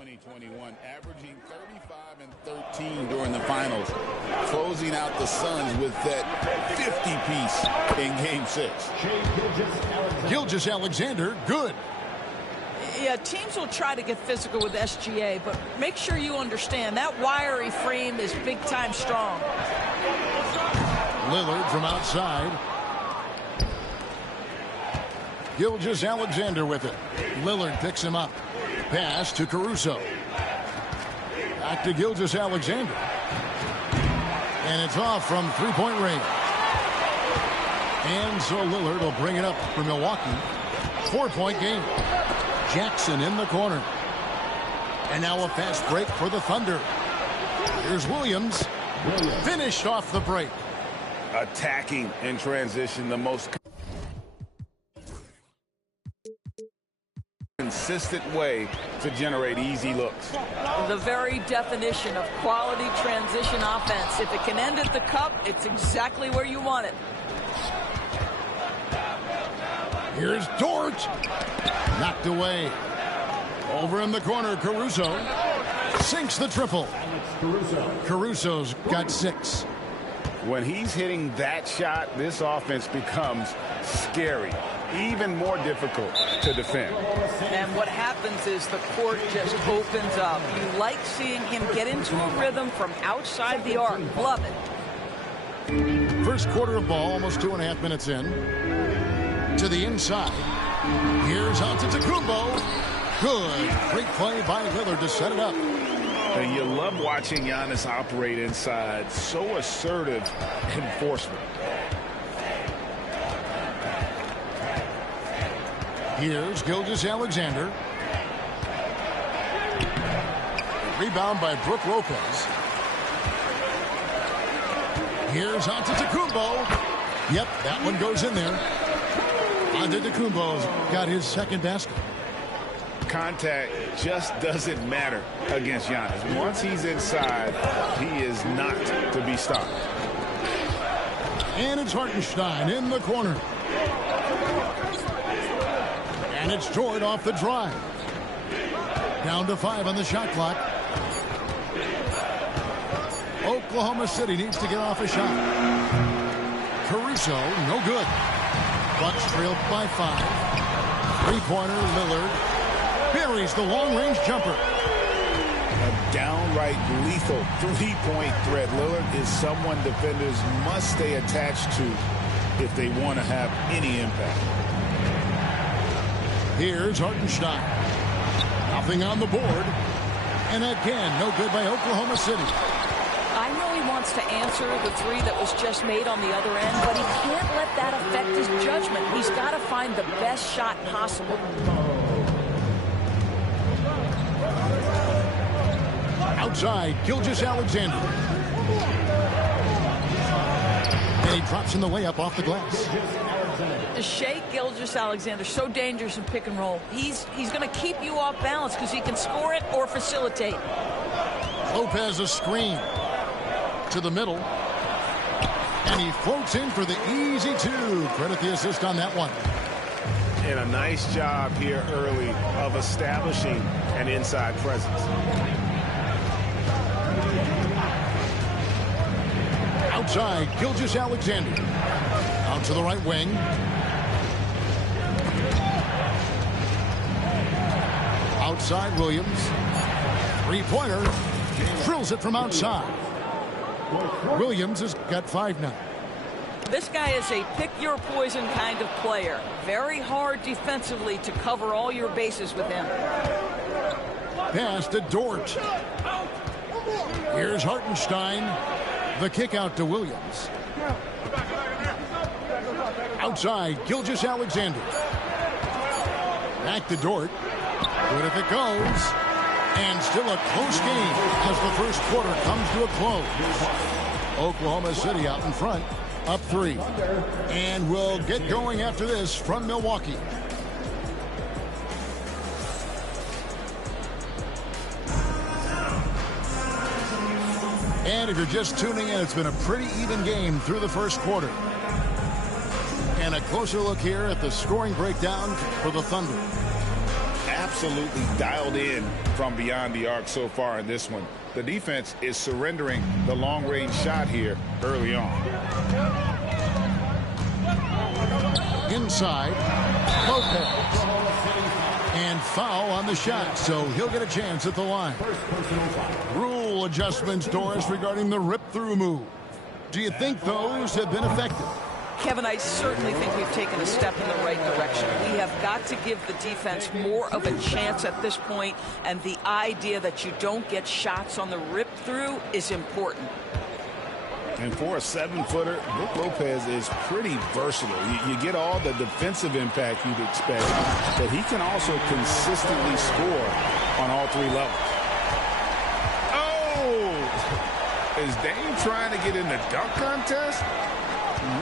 2021, averaging 35 and 13 during the finals, closing out the Suns with that 50-piece in Game 6. Gilgeous-Alexander, good. Yeah, teams will try to get physical with SGA, but make sure you understand that wiry frame is big-time strong. Lillard from outside. Gilgeous-Alexander with it. Lillard picks him up. Pass to Caruso. Back to Gilgeous-Alexander. And it's off from three-point range. And so Lillard will bring it up for Milwaukee. 4-point game. Jackson in the corner. And now a fast break for the Thunder. Here's Williams. Finished off the break. Attacking in transition, the most consistent way to generate easy looks. The very definition of quality transition offense. If it can end at the cup, it's exactly where you want it. Here's Dort. Knocked away. Over in the corner, Caruso. Sinks the triple. Caruso's got 6. When he's hitting that shot, this offense becomes scary, even more difficult to defend. And what happens is the court just opens up. You like seeing him get into a rhythm from outside the arc. Love it. First quarter of ball, almost 2.5 minutes in. To the inside. Here's Antetokounmpo. Good. Great play by Lillard to set it up. And you love watching Giannis operate inside. So assertive enforcement. Here's Gilgeous-Alexander. Rebound by Brook Lopez. Here's Antetokounmpo. Yep, that one goes in there. Antetokounmpo's got his second basket. Contact just doesn't matter against Giannis. Once he's inside, he is not to be stopped. And it's Hartenstein in the corner. And it's Jordan off the drive. Down to 5 on the shot clock. Oklahoma City needs to get off a shot. Caruso, no good. Bucks trailed by 5. Three-pointer, Lillard. Buries the long-range jumper. A downright lethal three-point threat. Lillard is someone defenders must stay attached to if they want to have any impact. Here's Hartenstein. Nothing on the board. And again, no good by Oklahoma City. I know he wants to answer the three that was just made on the other end, but he can't let that affect his judgment. He's got to find the best shot possible. Outside, Gilgeous-Alexander. And he drops in the layup off the glass. Shea Gilgeous-Alexander, so dangerous in pick and roll. He's going to keep you off balance because he can score it or facilitate. Lopez a screen to the middle. And he floats in for the easy 2. Credit the assist on that one. And a nice job here early of establishing an inside presence. Outside, Gilgeous-Alexander. Out to the right wing. Outside, Williams. Three-pointer. Drills it from outside. Williams has got 5 now. This guy is a pick-your-poison kind of player. Very hard defensively to cover all your bases with him. Pass to Dort. Here's Hartenstein. The kick out to Williams. Outside, Gilgeous-Alexander. Back to Dort. Good if it goes. And still a close game as the first quarter comes to a close. Oklahoma City out in front, up 3. And we'll get going after this from Milwaukee. And if you're just tuning in, it's been a pretty even game through the first quarter. And a closer look here at the scoring breakdown for the Thunder. absolutely dialed in from beyond the arc so far in this one. The defense is surrendering the long-range shot here early on. Inside, Lopez. And foul on the shot, so he'll get a chance at the line. Rule adjustments, Doris, regarding the rip-through move. Do you think those have been effective? Kevin, I certainly think we've taken a step in the right direction. We have got to give the defense more of a chance at this point, and the idea that you don't get shots on the rip-through is important. And for a 7-footer, Brook Lopez is pretty versatile. You get all the defensive impact you'd expect, but he can also consistently score on all three levels. Oh! Is Dame trying to get in the dunk contest?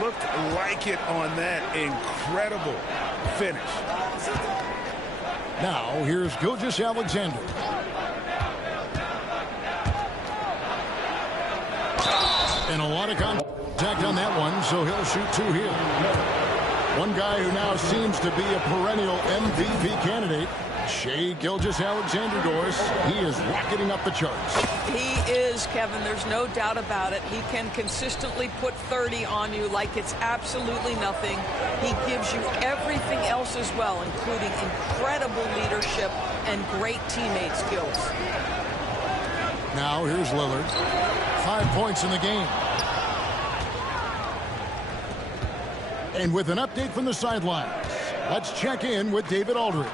Looked like it on that incredible finish. Now, here's Gilgeous-Alexander. And a lot of contact on that one, so he'll shoot two here. One guy who now seems to be a perennial MVP candidate, Shai Gilgeous-Alexander, Doris. He is rocketing up the charts. He is, Kevin. There's no doubt about it. He can consistently put 30 on you like it's absolutely nothing. He gives you everything else as well, including incredible leadership and great teammate skills. Now here's Lillard. 5 points in the game. And with an update from the sidelines, let's check in with David Aldridge.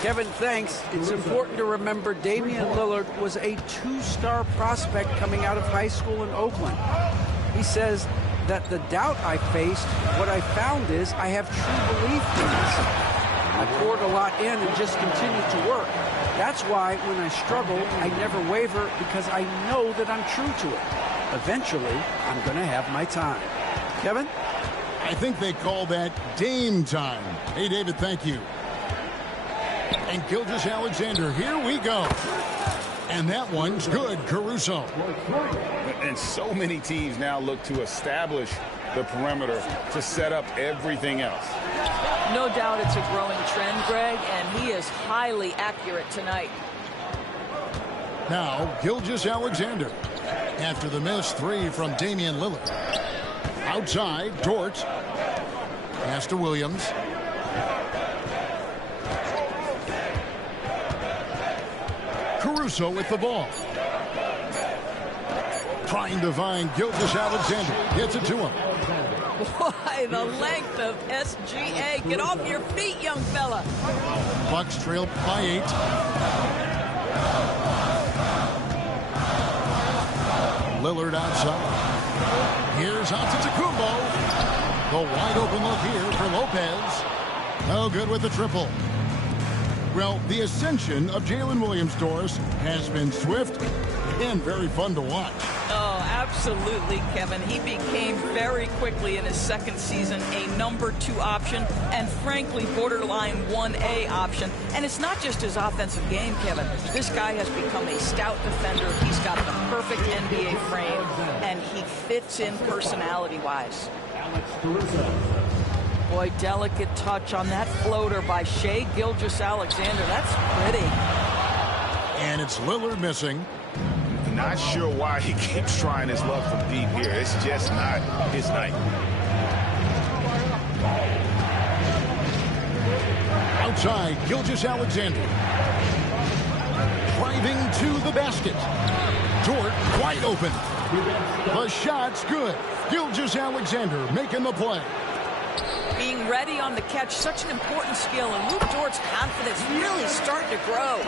Kevin, thanks. It's important to remember Damian Lillard was a 2-star prospect coming out of high school in Oakland. He says that the doubt I faced, what I found is I have true belief in this. I poured a lot in and just continued to work. That's why when I struggle, I never waver because I know that I'm true to it. Eventually, I'm going to have my time. Kevin? I think they call that Dame time. Hey, David, thank you. And Gilgeous-Alexander, here we go. And that one's good, Caruso. And so many teams now look to establish the perimeter to set up everything else. No doubt it's a growing trend, Greg, and he is highly accurate tonight. Now, Gilgeous-Alexander. After the missed three from Damian Lillard. Outside, Dort. Pass to Williams. Caruso with the ball. Trying to find Gilgeous-Alexander. Gets it to him. Why, the length of SGA. Get off your feet, young fella. Bucks trail by 8. Lillard outside. Here's Antetokounmpo. The wide open look here for Lopez. No good with the triple. Well, the ascension of Jalen Williams, Doris, has been swift and very fun to watch. Oh, absolutely, Kevin. He became very quickly in his second season a number 2 option and, frankly, borderline 1A option. And it's not just his offensive game, Kevin. This guy has become a stout defender. He's got the perfect NBA frame, and he fits in personality-wise. Boy, delicate touch on that floater by Shai Gilgeous-Alexander. That's pretty. And it's Lillard missing. Not sure why he keeps trying his luck from deep here. It's just not his night. Outside, Gilgeous-Alexander. Driving to the basket. Dort wide open. The shot's good. Gilgeous-Alexander making the play. Being ready on the catch, such an important skill, and Luke Dort's confidence really starting to grow.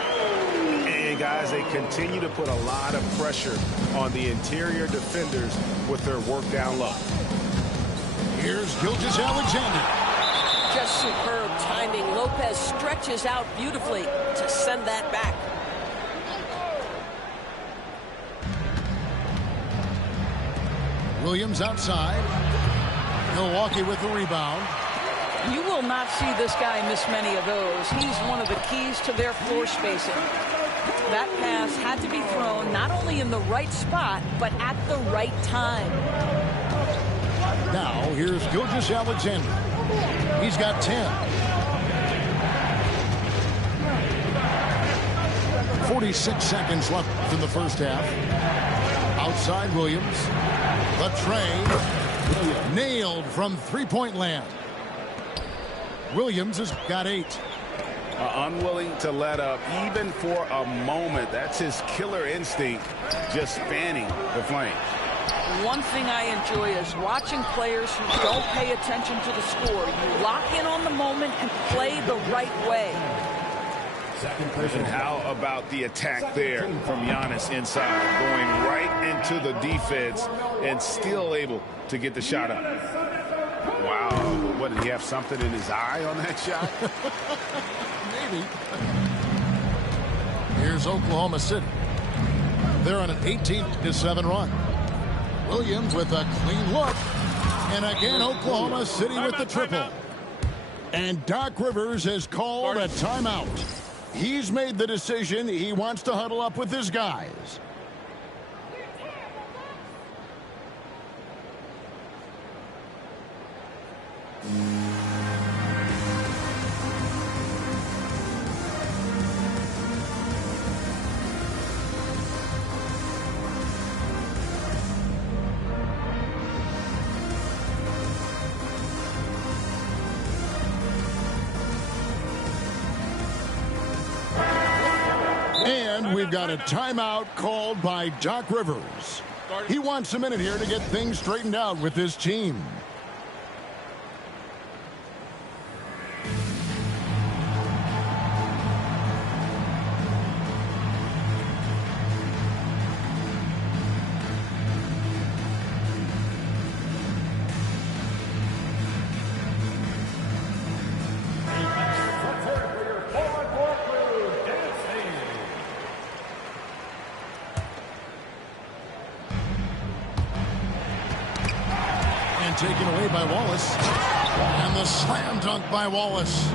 And guys, they continue to put a lot of pressure on the interior defenders with their work down low. Here's Gilgeous-Alexander. Just superb timing. Lopez stretches out beautifully to send that back. Williams outside. Milwaukee with the rebound. You will not see this guy miss many of those. He's one of the keys to their floor spacing. That pass had to be thrown not only in the right spot, but at the right time. Now, here's Gilgeous-Alexander. He's got 10. 46 seconds left in the first half. Outside Williams. The tray. Nailed from three-point land. Williams has got 8. Unwilling to let up even for a moment. That's his killer instinct, just fanning the flames. One thing I enjoy is watching players who don't pay attention to the score. You lock in on the moment and play the right way. And how about the attack there from Giannis inside, going right into the defense and still able to get the shot up. Wow, what, did he have something in his eye on that shot? Maybe. Here's Oklahoma City. They're on an 18-7 run. Williams with a clean look. And again, Oklahoma City with the triple. And Doc Rivers has called a timeout. He's made the decision. He wants to huddle up with his guys. And we've got a timeout called by Doc Rivers. He wants a minute here to get things straightened out with his team. Taken away by Wallace. And the slam dunk by Wallace.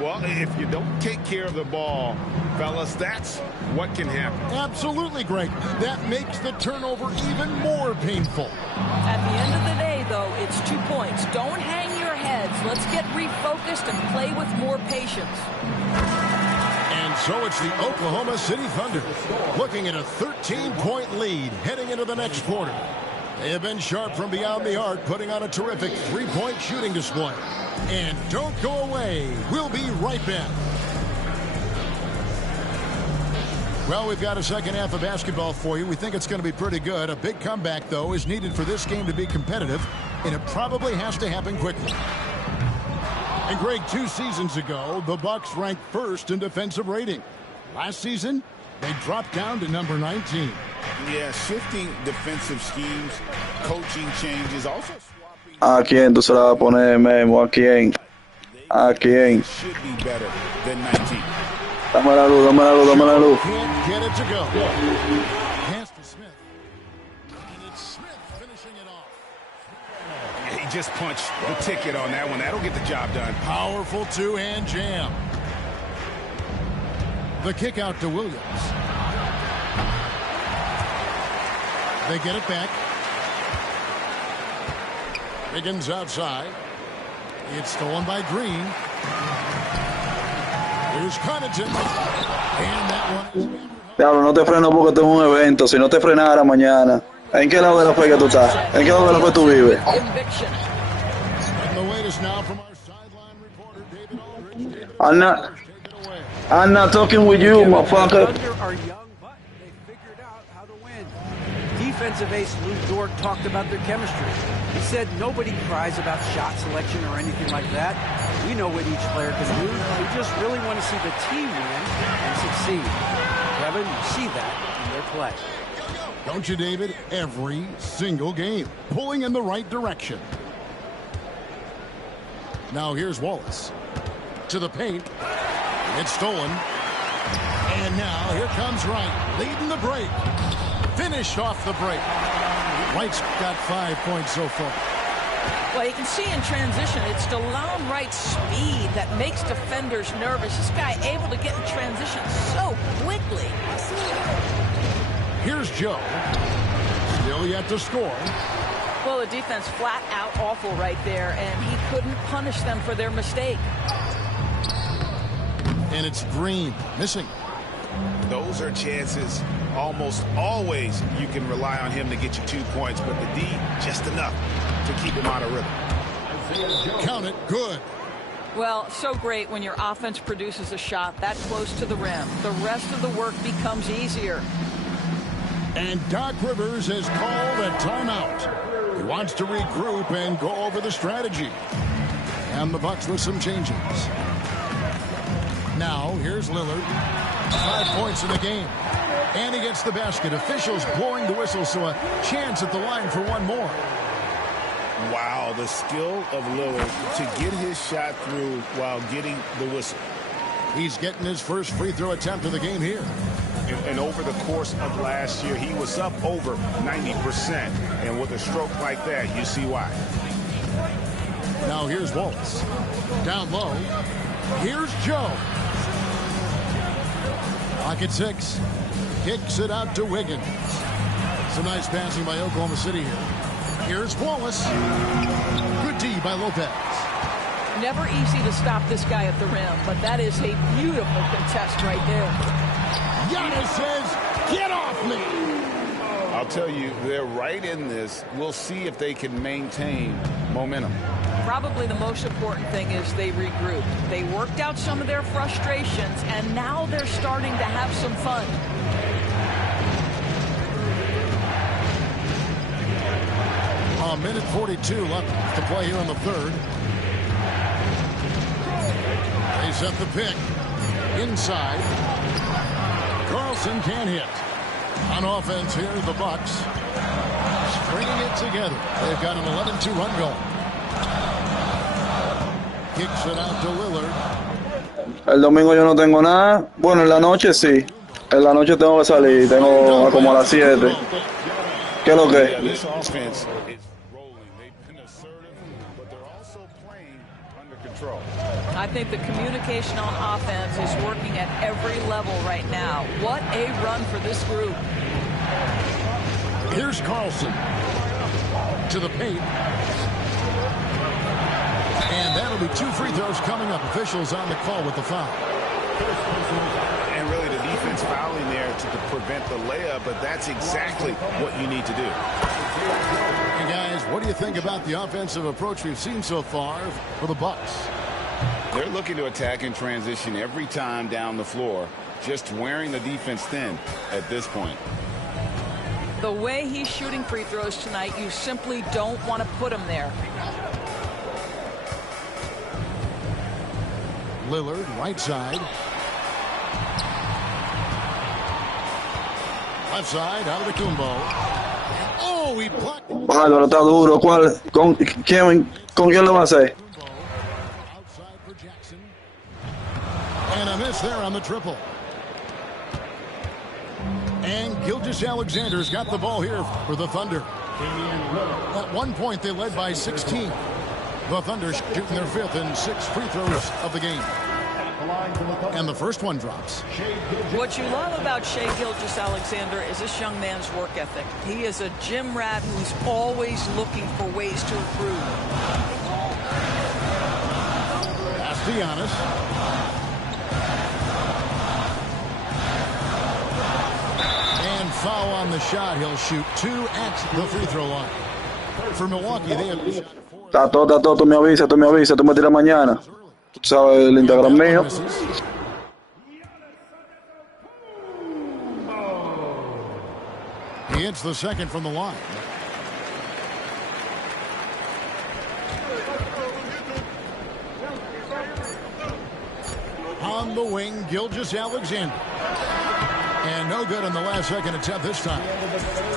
Well, if you don't take care of the ball, fellas, that's what can happen. Absolutely, Greg. That makes the turnover even more painful. At the end of the day, though, it's 2 points. Don't hang your heads. Let's get refocused and play with more patience. And so it's the Oklahoma City Thunder looking at a 13-point lead heading into the next quarter. They have been sharp from beyond the arc, putting on a terrific three-point shooting display. And don't go away. We'll be right back. Well, we've got a second half of basketball for you. We think it's going to be pretty good. A big comeback, though, is needed for this game to be competitive, and it probably has to happen quickly. And, Greg, 2 seasons ago, the Bucks ranked first in defensive rating. Last season, they dropped down to number 19. Yeah, shifting defensive schemes, coaching changes, also swapping. ¿A quién tú se la vas a poner, Memo? ¿A quién? ¿A quién? Should be better than 19. Dame la luz, dame la luz, dame la luz. Can't get it to go. Pass to Smith. And it's Smith finishing it off. He just punched the ticket on that one. That'll get the job done. Powerful two-hand jam. The kick out to Williams. They get it back. Higgins outside. It's stolen by Green. Here's Connaughton. And that one is... Diablo, no te freno porque tengo un evento. Si no te frenara mañana. ¿En qué lado de la fe que tú estás? ¿En qué lado de la fe tú vives? And the latest now from our sideline reporter, David Aldridge. I'm not talking with you, motherfucker. The Thunder are young, but they figured out how to win. Defensive ace Lou Dort talked about their chemistry. He said nobody cries about shot selection or anything like that. We know what each player can do. We just really want to see the team win and succeed. Kevin, you see that in their play. Don't you, David? Every single game. Pulling in the right direction. Now here's Wallace. To the paint. It's stolen. And now here comes Wright. Leading the break. Finished off the break. Wright's got 5 points so far. Well, you can see in transition, it's DeLon Wright's speed that makes defenders nervous. This guy able to get in transition so quickly. Here's Joe. Still yet to score. Well, the defense flat out awful right there, and he couldn't punish them for their mistake. And it's Green missing. Those are chances almost always you can rely on him to get you 2 points, but the D, just enough to keep him out of rhythm. Count it, good. Well, so great when your offense produces a shot that close to the rim. The rest of the work becomes easier. And Doc Rivers has called a timeout. He wants to regroup and go over the strategy. And the Bucks with some changes. Now, here's Lillard. 5 points in the game. And he gets the basket. Officials blowing the whistle, so a chance at the line for one more. Wow, the skill of Lillard to get his shot through while getting the whistle. He's getting his first free throw attempt of the game here. And over the course of last year, he was up over 90%. And with a stroke like that, you see why. Now here's Waltz. Down low. Here's Joe. Lock at 6. Kicks it out to Wiggins. Some nice passing by Oklahoma City here. Here's Wallace. Good D by Lopez. Never easy to stop this guy at the rim, but that is a beautiful contest right there. Giannis says, get off me. I'll tell you, they're right in this. We'll see if they can maintain momentum. Probably the most important thing is they regrouped. They worked out some of their frustrations, and now they're starting to have some fun. A minute 42 left to play here in the third. They set the pick. Inside. Carlson can't hit. On offense here, the Bucks stringing it together. They've got an 11-2 run goal. Kicks it out to Lillard. El domingo yo no tengo nada. Bueno, en la noche sí. En la noche tengo que salir. Tengo como a las 7. ¿Qué es lo que? This offense is rolling. They've been assertive, but they're also playing under control. I think the communication on offense is working at every level right now. What a run for this group. Here's Carlson to the paint. And that'll be 2 free throws coming up. Officials on the call with the foul. And really the defense fouling there to prevent the layup, but that's exactly what you need to do. Hey guys, what do you think about the offensive approach we've seen so far for the Bucks? They're looking to attack in transition every time down the floor, just wearing the defense thin at this point. The way he's shooting free throws tonight, you simply don't want to put him there. Lillard, right side. Left side, out of the Kumbo. Oh, he blocked. Bárbaro, está duro. ¿Cuál? ¿Con quién lo va a hacer? Outside for Jackson. And a miss there on the triple. And Gilgeous-Alexander's got the ball here for the Thunder. At one point, they led by 16. The Thunder shooting their 5th and 6th free throws of the game. And the first one drops. What you love about Shai Gilgeous-Alexander is this young man's work ethic. He is a gym rat who's always looking for ways to improve. Pass to Giannis. And foul on the shot. He'll shoot 2 at the free throw line. For Milwaukee, they have shot 4. Está todo. Tú me avisas. Tú me tiras mañana. Tú sabes el Instagram mío. He hits the second from the line. On the wing, Gilgeous-Alexander. And no good on the last second attempt this time.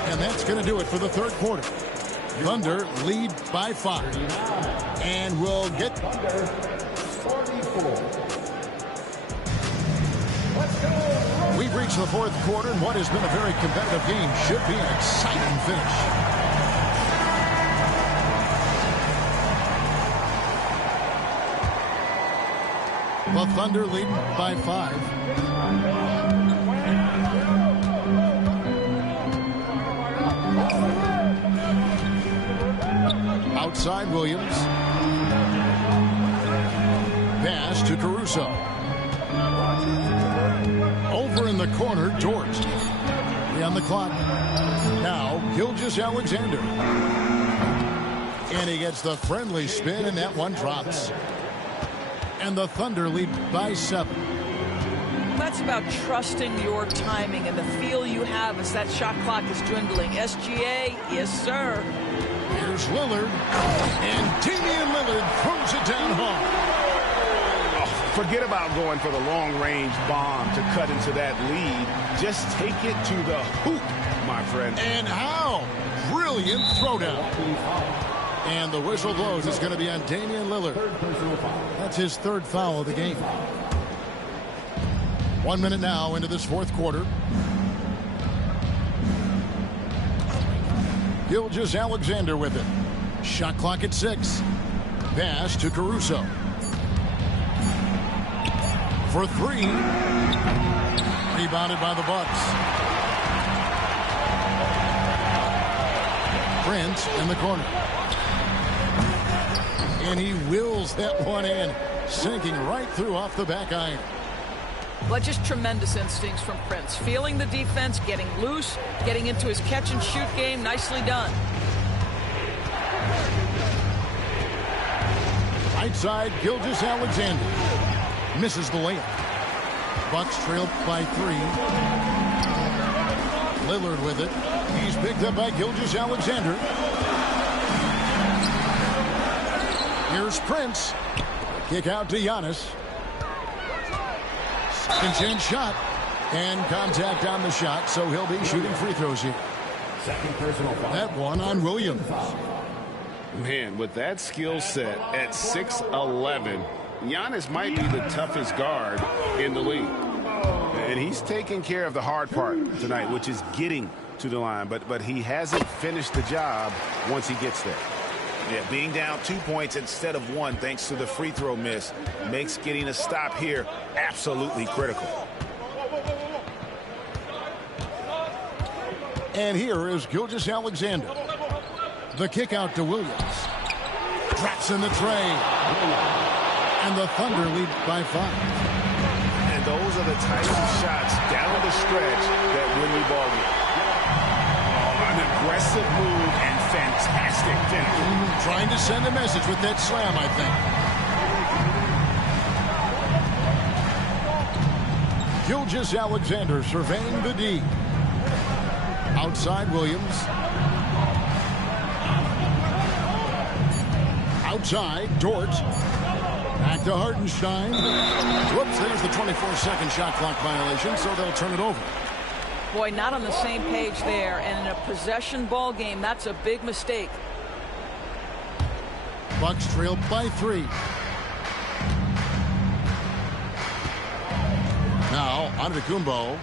And that's going to do it for the third quarter. Thunder lead by 5. And we'll get... We've reached the fourth quarter, and what has been a very competitive game should be an exciting finish. The Thunder leading by 5. Outside Williams. Pass to Caruso. Over in the the corner, Dort. 3 on the clock. Now, Gilgeous-Alexander. And he gets the friendly spin, and that one drops. And the Thunder lead by 7. That's about trusting your timing and the feel you have as that shot clock is dwindling. SGA, yes, sir. Here's Lillard. And Damian Lillard throws it down hard. Forget about going for the long-range bomb to cut into that lead. Just take it to the hoop, my friend. And how? Brilliant throwdown. And the whistle blows. It's going to be on Damian Lillard. That's his 3rd foul of the game. 1 minute now into this 4th quarter. Gilgeous-Alexander with it. Shot clock at 6. Pass to Caruso. For 3. Rebounded by the Bucks. Prince in the corner. And he wills that one in, sinking right through off the back iron. Well, just tremendous instincts from Prince. Feeling the defense, getting loose, getting into his catch-and-shoot game. Nicely done. Right side, Gilgeous-Alexander. Misses the layup. Bucks trail by 3. Lillard with it. He's picked up by Gilgeous-Alexander. Here's Prince. Kick out to Giannis. Second chance shot. And contact on the shot, so he'll be shooting free throws here. Second personal foul. That one on Williams. Man, with that skill set at 6'11", Giannis might be the toughest guard in the league. And he's taking care of the hard part tonight, which is getting to the line. But he hasn't finished the job once he gets there. Yeah, being down 2 points instead of 1 thanks to the free throw miss makes getting a stop here absolutely critical. And here is Gilgeous-Alexander. The kick out to Williams. Drops in the tray. And the Thunder lead by 5. And those are the types of shots down the stretch that win you ball game. An aggressive move and fantastic finish. Trying to send a message with that slam, I think. Gilgeous-Alexander surveying the D. Outside Williams. Outside Dort. Back to Hartenstein. Whoops, there's the 24-second shot clock violation, so they'll turn it over. Boy, not on the same page there. And in a possession ball game, that's a big mistake. Bucks trail by 3. Now, Antetokounmpo.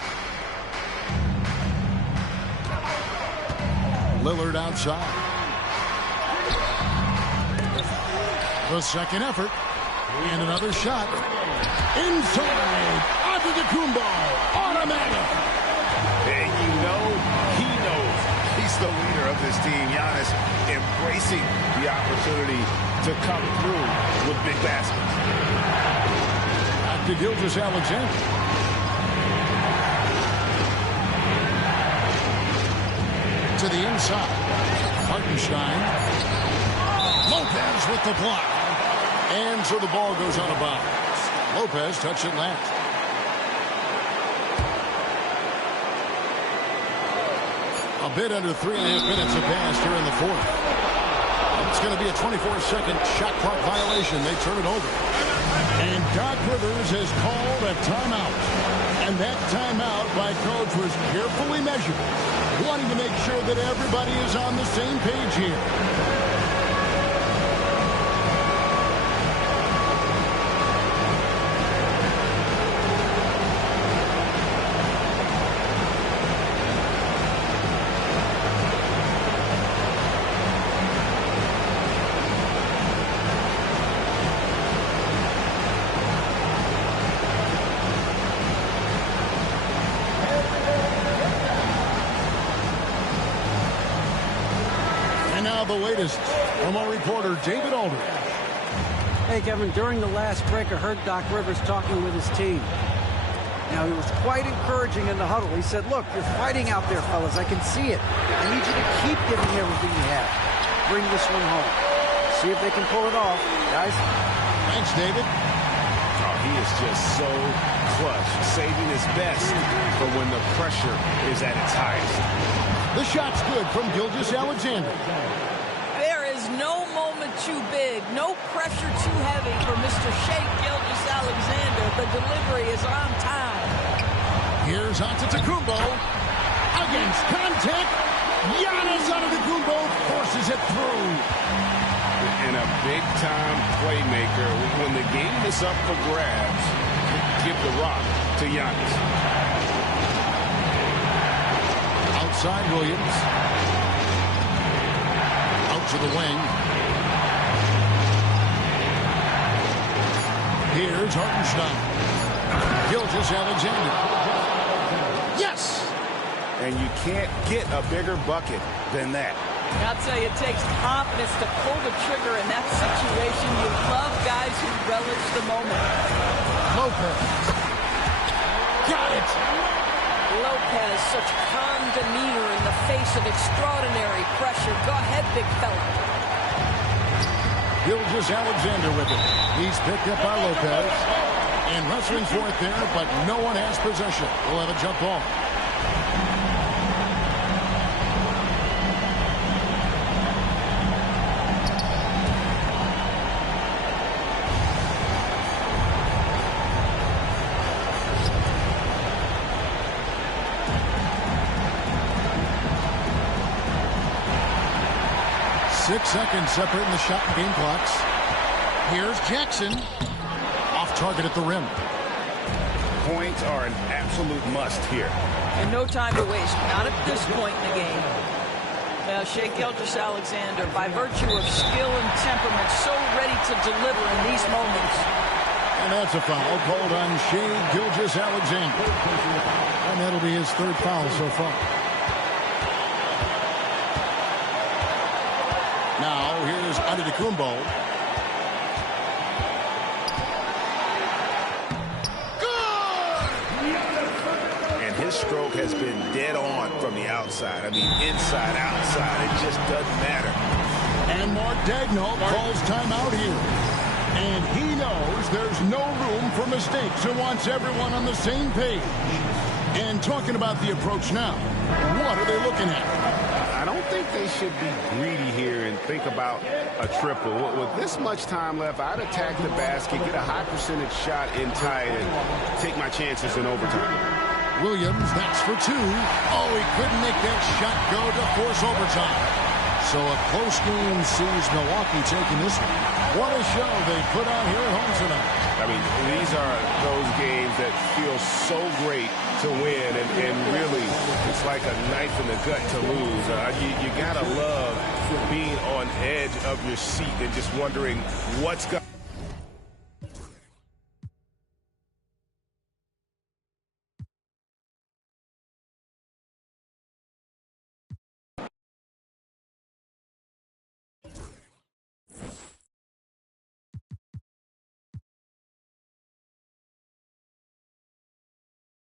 Lillard outside. The second effort. And another shot. Inside. Antetokounmpo. Automatic. And you know he knows he's the leader of this team. Giannis embracing the opportunity to come through with big baskets. Back to Gilgeous-Alexander. To the inside. Hartenstein. Lopez with the block. And so the ball goes out of bounds. Lopez touched it last. A bit under 3.5 minutes have passed here in the 4th. It's going to be a 24-second shot clock violation. They turn it over. And Doc Rivers has called a timeout. And that timeout by coach was carefully measured, wanting to make sure that everybody is on the same page here. The latest from our reporter David Aldridge. Hey Kevin, during the last break I heard Doc Rivers talking with his team. Now, he was quite encouraging in the huddle. He said, look, you're fighting out there, fellas. I can see it. I need you to keep giving me everything you have. Bring this one home. See if they can pull it off, guys. Thanks, David. Oh, he is just so clutch, saving his best for when the pressure is at its highest. The shot's good from Gilgeous-Alexander. There is no moment too big, no pressure too heavy for Mr. Shea Gilgeous-Alexander. The delivery is on time. Here's Antetokounmpo. Against contact. Giannis Antetokounmpo forces it through. And a big-time playmaker. When the game is up for grabs, give the rock to Giannis. Outside Williams. Out to the wing. Here's Hartenstein. Gilgeous-Alexander. Yes! And you can't get a bigger bucket than that. I'll tell you, it takes confidence to pull the trigger in that situation. You love guys who relish the moment. Lopez. Got it! Lopez, such calm demeanor in the face of extraordinary pressure. Go ahead, big fella. Gilgeous-Alexander with it. He's picked up by Lopez. And wrestling for it there, but no one has possession. We'll have a jump ball. 6 seconds separating the shot and game clocks. Here's Jackson. Off target at the rim. Points are an absolute must here. And no time to waste, not at this point in the game. Now, Shea Gilgeous-Alexander, by virtue of skill and temperament, so ready to deliver in these moments. And that's a foul called on Shea Gilgeous-Alexander. And that'll be his third foul so far. Now, here's Antetokounmpo. And his stroke has been dead on from the outside. I mean, inside, outside. It just doesn't matter. And Mark Daigneault calls timeout here. And he knows there's no room for mistakes and wants everyone on the same page. And talking about the approach now, what are they looking at? I don't think they should be greedy here and think about a triple. With this much time left, I'd attack the basket, get a high percentage shot in tight, and take my chances in overtime. Williams, that's for two. Oh, he couldn't make that shot go to force overtime. So a close game sees Milwaukee taking this one. What a show they put on here at home tonight. I mean, these are those games that feel so great to win, and really, it's like a knife in the gut to lose. You gotta love being on edge of your seat and just wondering what's going